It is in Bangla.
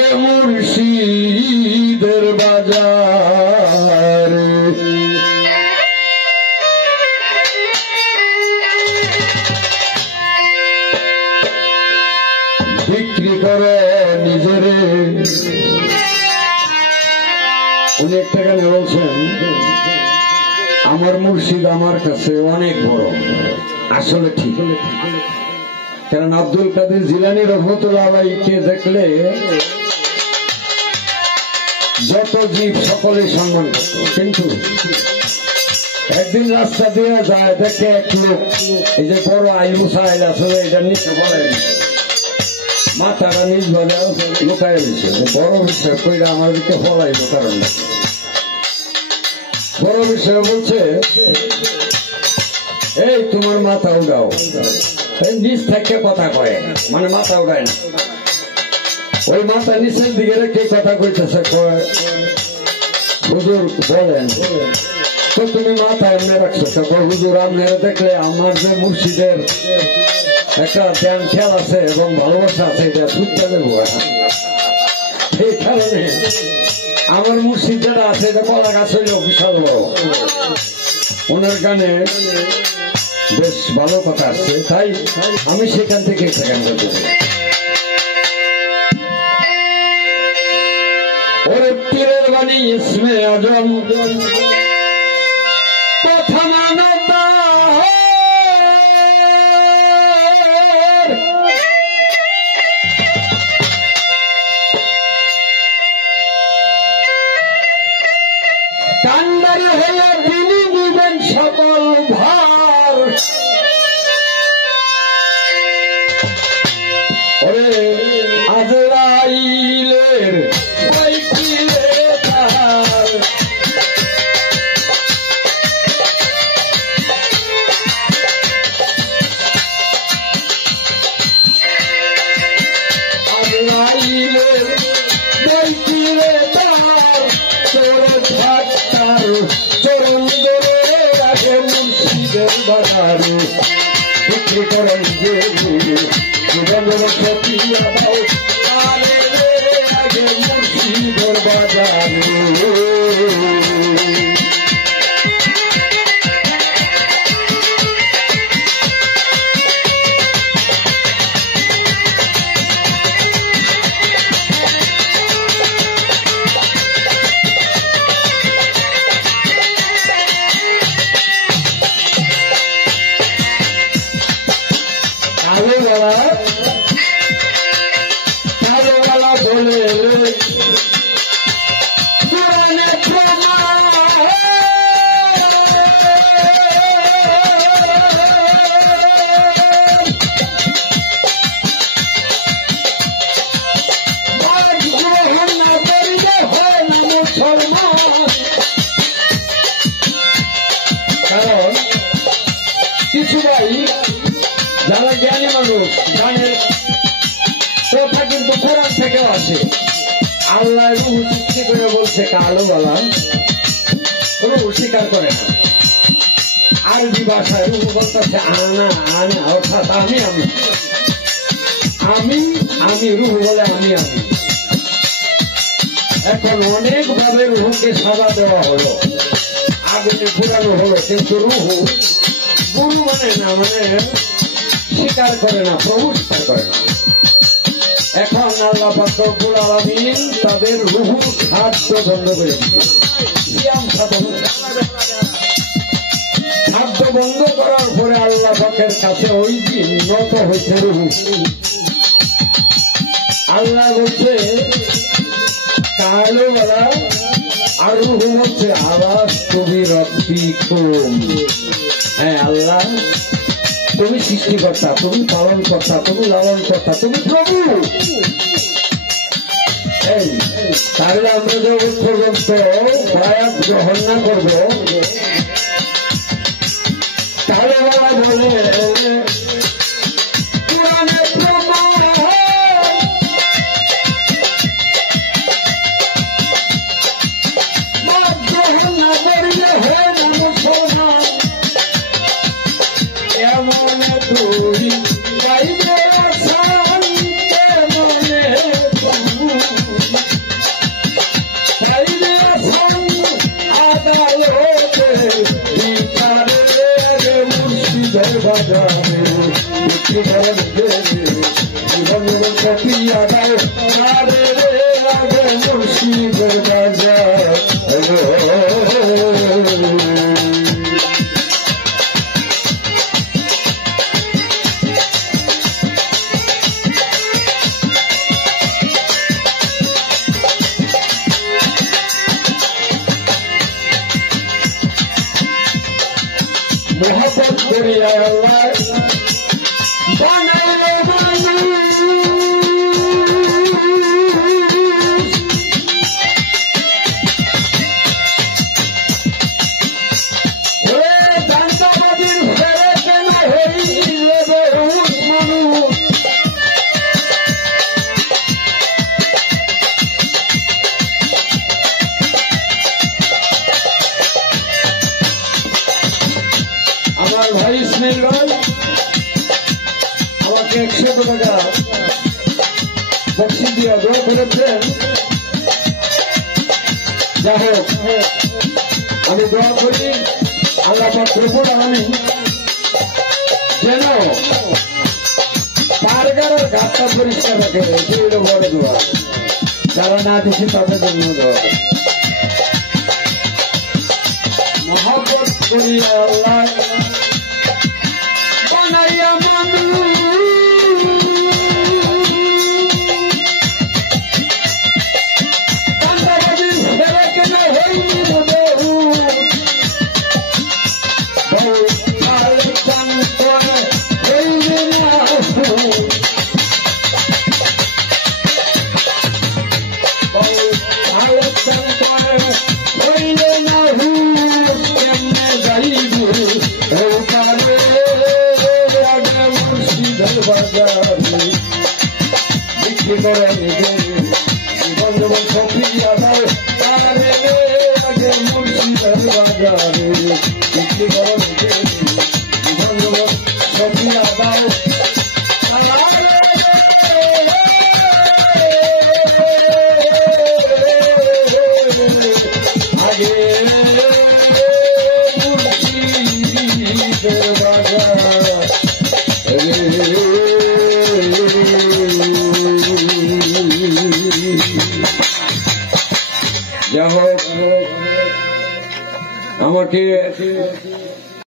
আগে মুর্শিদের বাজার বিক্রি করে নিজেরে উনি একটা গানে বলছেন আমার মুর্শিদ আমার কাছে অনেক বড়। আসলে ঠিক, কারণ আব্দুল কাদের জিলানী রহমতুল্লাহ আলাইহিকে দেখলে যত জীব সকলে সম্মান করত, কিন্তু একদিন রাস্তা দিয়ে যায় দেখে এক লোক এই যে বড় আইল মুসাইল আসলে এটা নিচে বলে মাথাটা নিজ বলে লুকায় দিচ্ছে। বড় বিষয় কইরা আমার দিকে ফলাইল, কারণ বড় বিষয় বলছে এই তোমার মাথা উড়াও, নিচ থেকে কথা কয়, মানে মাথা উড়ায় না, ওই মাথা নিচের দিকে রেখে কথা কইতেছে। হুজুর বলেন তো তুমি মাথা এমনি রাখছো? হুজুর আপনারা দেখলে আমার যে মুর্শিদের একটা ধ্যান খেয়াল আছে এবং ভালোবাসা আছে, এটা ছুটতে দেবো। এই কারণে আমার মুর্শিদ যেটা আছে এটা কলা গাছ হইলেও বিশাল বড়। ওনার গানে বেশ ভালো কথা আসছে, তাই আমি সেখান থেকে একটা গান করতে চাই। ওরে পীরের বাণী ইসমে আজম কথা মানতা কান্দারি হয়ে তিনি দিবেন সকল ভার। ওরে আজরাইলের বিক্রি করেন যে জীবনের ক্ষতি আগে মুর্শিদের বাজারে। কারণ কিছু ভাই যারা জ্ঞানী মানুষ গানের কথা কিন্তু কোরআন থেকেও আসে। আল্লাহ রূহ সৃষ্টি করে বলছে কালো বলা, রূহ স্বীকার করে না। আরবি ভাষায় রূহ বলতেছে আনা আনা, অর্থাৎ আমি আমি আমি আমি রূহ বলে আমি আমি। এখন অনেক ভাবে রূহকে সাজা দেওয়া হলো, আগুনে পুরানো হলো, কিন্তু রূহ গুরু মানে না, মানে স্বীকার করে না, প্রভু স্বীকার করে না। এখন আল্লাহ পাক রব্বুল আলামিন তাদের রূহ খাদ্য বন্ধ করে দিয়েছে। খাদ্য বন্ধ করার পরে আল্লাহ পাকের কাছে ওই দিন নত হয়েছে রূহ। আল্লাহ বলছে কালো বেলা, আর রূহ হচ্ছে আওয়াজ তুমি রব্বি কুম। হ্যাঁ আল্লাহ তুমি সৃষ্টিকর্তা, তুমি পালন কর্তা, তুমি লালন কর্তা, তুমি প্রভু। তাহলে আমরা যখন পর্যন্ত বায়াত গ্রহণ না করবো, তাহলে বাবা বলে করিয়া বানাইলে আমার ভাই ইসমাইল ভাই আমাকে 100 টাকা বক্সি দিয়ে দোয়া করেছেন। যাই হোক, আমি দোয়া করি আল্লাহ ত্রিপুর আমি যেন কারগারের ঘাটটা পরিষ্কার রাখে, এগুলো বড় দোয়া। যারা না দিচ্ছি তাদের জন্য দোয়া করি। মহব্বত করিয়া আল্লাহ বানাইয়া মানুষ কান্দাবাদীর ছেলে কেনা হইনি বহু বিক্রি করে জীবন জীবন সফিয়া দাও তারে আগে মুর্শিদের বাজারে বিক্রি করে জীবন জীবন সফিয়া দাও আগে মুর্শিদের বাজারে আমাকে